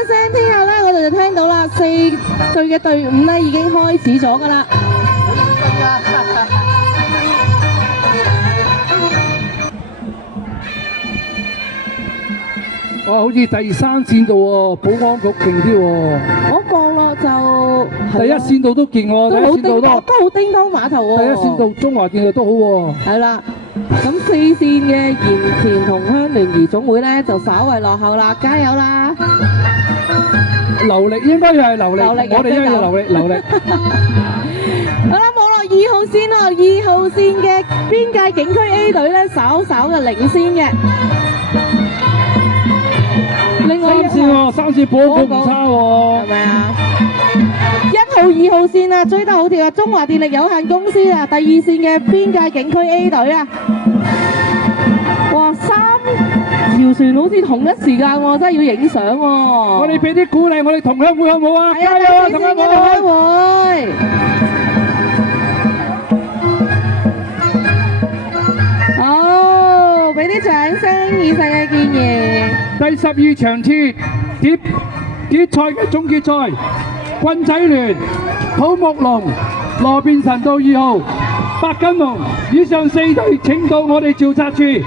嘅聲之後咧，我哋就聽到啦，4隊嘅隊伍咧已經開始咗㗎啦。哇！好似第3線度喎，保安局勁啲喎。嗰個咯就第1線度都勁喎，第1線度都好叮當碼頭喎。第1線度中華電力都好喎。係啦，咁4線嘅鹽田同鄉聯誼總會咧就稍為落後啦，加油啦！流力應該又係流力，流力我哋應該要流力流力。好啦，冇落2號線咯，2號線嘅邊界警區 A 隊咧稍稍嘅領先嘅。另外3線喎，3線保安局唔差喎。係咪啊？1號、2號線啊，追得好貼啊！中華電力有限公司啊，第2線嘅邊界警區 A 隊啊，哇，3條船好似同一時間喎，真係要影相喎！我哋俾啲鼓勵我哋同鄉會好唔好啊？加油啊，同鄉會！好，俾啲掌聲，以上嘅建議。第12場次決賽嘅總決賽，棍仔聯、土木龍、羅便臣道2號、白金龍以上4隊請到我哋召集處。